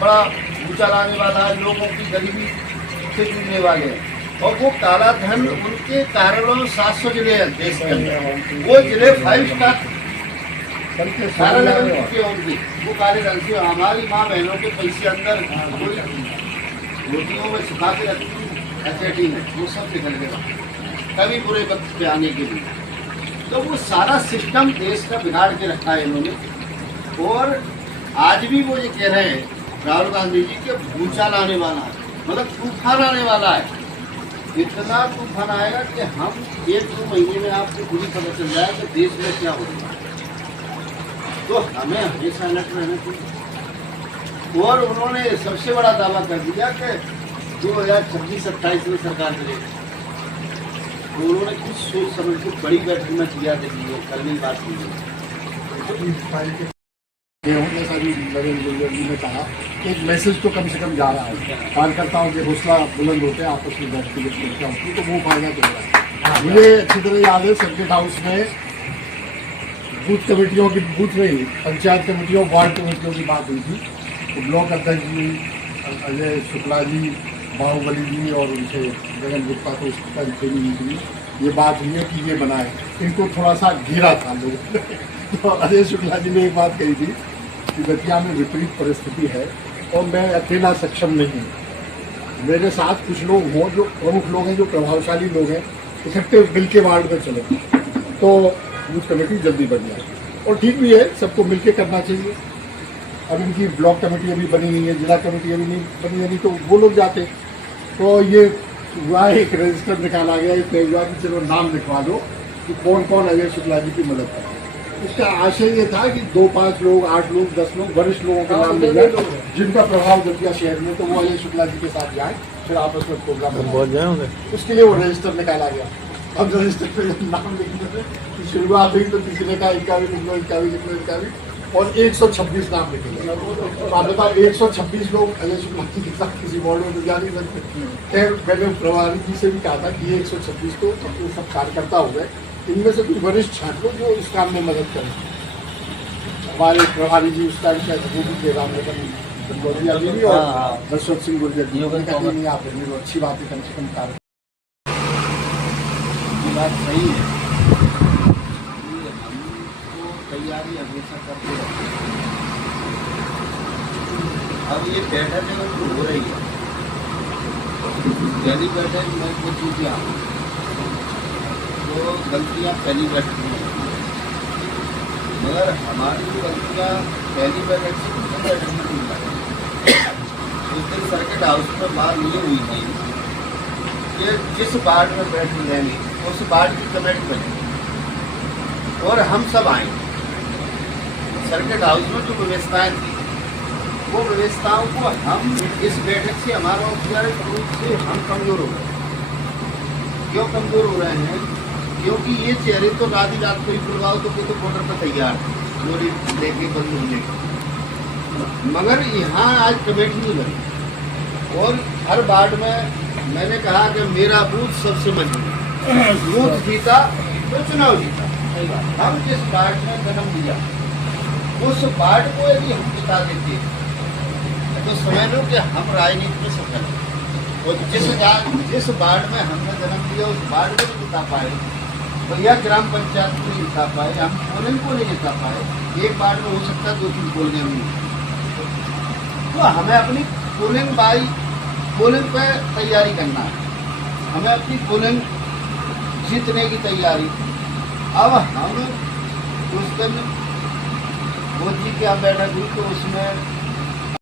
बड़ा ऊंचा लाने वाला है, लोगों की गरीबी से जूझने वाले हैं। और वो काला धन उनके कारणों 700 जिले हैं देश के अंदर, वो जिले 5 स्टार सारा लेवल के होंगे, वो काले धन से हमारी माँ बहनों के पैसे अंदर रोटियों में सुखा के रखती एचएटी में, वो सब निकल गया कभी बुरे वक्त पे आने के लिए। तो वो सारा सिस्टम देश का बिगाड़ के रखा है इन्होंने। और आज भी वो ये कह रहे हैं राहुल गांधी जी के भूचाल आने वाला है, मतलब तूफान आने वाला है। इतना तूफान आएगा कि हम 1-2 महीने में आपको पूरी पता चल जाए कि देश में क्या हो रहा है। तो हमें हमेशा अलर्ट रहना चाहिए। और उन्होंने सबसे बड़ा दावा कर दिया कि 2026-27 में सरकार करेगी। तो उन्होंने कुछ सोच समझ के बड़ी बैठक में किया देखिए, कल नहीं बात की जैसा भी नरेंद्र मोदी ने कहा, एक मैसेज तो कम से कम जा रहा है, कार्यकर्ताओं के हौसला बुलंद होते हैं, आपस में बैठ के चर्चा होती तो वो फायदा चल रहा है। मुझे अच्छी तरह याद है सर्किट हाउस में बूथ कमेटियों की, बूथ में पंचायत कमेटियों वार्ड कमेटियों की बात हुई थी। तो ब्लॉक अध्यक्ष जी अजय शुक्ला जी, बाहुबली जी और उनसे जगन गुप्ता को उसका ट्रेनिंग थी, ये बात हुई है कि ये बनाए। इनको थोड़ा सा घेरा था लोग तो अजय शुक्ला जी ने एक बात कही थी कि दतिया में विपरीत परिस्थिति है और मैं अकेला सक्षम नहीं हूँ, मेरे साथ कुछ लोग हों जो प्रमुख लोग हैं, जो प्रभावशाली लोग हैं, इकट्ठे मिल के वार्ड में चले तो बूथ कमेटी जल्दी बन जाए। और ठीक भी है, सबको मिलके करना चाहिए। अब इनकी ब्लॉक कमेटी अभी बनी नहीं है, जिला कमेटी अभी नहीं बनी है, नहीं तो वो लोग जाते। तो ये हुआ, एक रजिस्टर निकाला गया, एक हुआ कि चलो नाम लिखवा दो कि कौन कौन अजय शुक्ला जी की मदद करे। इसका आशय ये था कि 2-5 लोग, 8 लोग, 10 लोग वरिष्ठ लोगों का नाम लिख जाए जिनका प्रभाव दतिया शहर में, तो वो अजय शुक्ला जी के साथ जाए, फिर आपस में प्रोग्राम पहुंच जाए। उसके लिए वो रजिस्टर निकाला गया। अब रजिस्टर पे नाम लिखने में शुरुआत हुई तो किसी ने कहा इनका भी लिख लो, इनका भी लिख लो, इनका भी, और 126 नाम लिखे। तो आप बताओ 126 लोग अजय शुक्ला जी के साथ किसी वार्ड में तो जा नहीं सकते। खैर मैंने प्रभारी जी से भी कहा था कि ये 126 तो सब कार्यकर्ता हो गए, इनमें से कुछ वरिष्ठ छात्रों जो इस काम में मदद करें। हमारे प्रभारी जी उस टाइम शायद वो भी थे, रामनगर गौरिया जी भी और दशरथ सिंह गुर्जर जी। नहीं आप अच्छी बात है, कम से कम कार्य बात सही है। हमको तैयारी हमेशा करते रहते हैं। अब ये बैठक है तो हो रही है, पहली बैठक में कुछ चीज़ें तो गलतियाँ पहली बैठक में, मगर हमारी गलतियाँ पहली बैठक से दूसरी बैठक में नहीं लगी। उस दिन सर्किट हाउस में बात ये हुई थी कि जिस वार्ड में बैठ लेंगे उस वार्ड की कमेटी बनी और हम सब आएंगे। सर्किट हाउस में जो व्यवस्थाएं थी वो व्यवस्थाओं को हम इस बैठक से, हमारा औपचारिक रूप से हम कमजोर हो गए। क्यों कमजोर हो रहे हैं? क्योंकि ये चेहरे तो रात ही रात को ही बुलवाओ तो कोई तो बॉर्डर पर तैयार चोरी लेके बंद होने के, मगर यहाँ आज कमेटी नहीं बनी। और हर वार्ड में मैंने कहा कि मेरा बूथ सबसे मजबूत, बूथ जीता तो चुनाव जीता। हम जिस वार्ड में जन्म लिया उस वार्ड को यदि हम जिता देते तो समझ लो कि हम राजनीति में सफल हैं। और जिस वार्ड में हमने जन्म लिया उस वार्ड को नहीं जिता पाए, भैया ग्राम पंचायत को नहीं जिता पाए, हम पोलिंग को नहीं जिता पाए, एक वार्ड में हो सकता है 2-3 पोलिंग नहीं। तो हमें अपनी पोलिंग पे तैयारी करना है, हमें अपनी पोलिंग जीतने की तैयारी। अब हम उस दिन मोदी की बैठक हुई तो उसमें